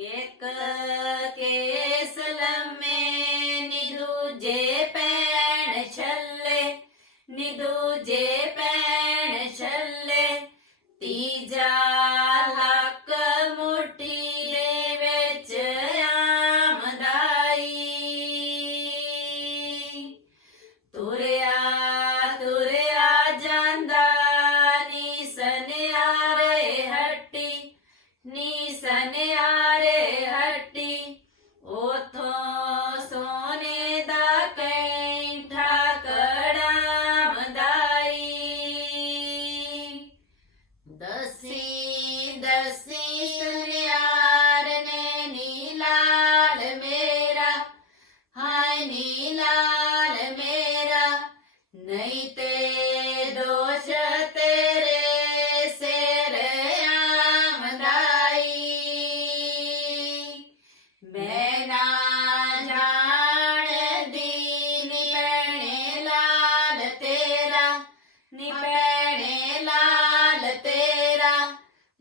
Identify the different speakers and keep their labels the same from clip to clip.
Speaker 1: एक केसल में निदूजे पैण छले निदूजे पैण छल्ले। तीजा हक मुठीले विच आमदाई। तुरया तुरया जांदा सन्यारे हट्टी, नी Outro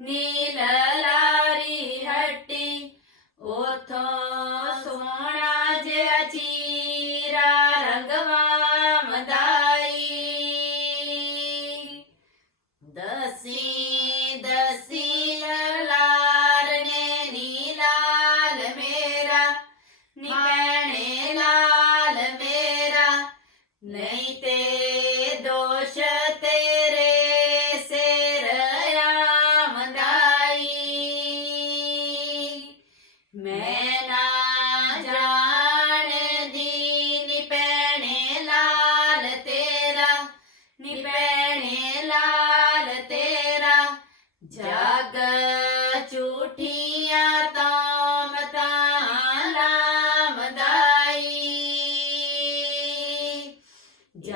Speaker 1: नील लारी हट्टी ओथो सोना जे चीरा रंगवा मदाई दसी दसी लार ने नीलाल मेरा निकणे लाल मेरा नहीं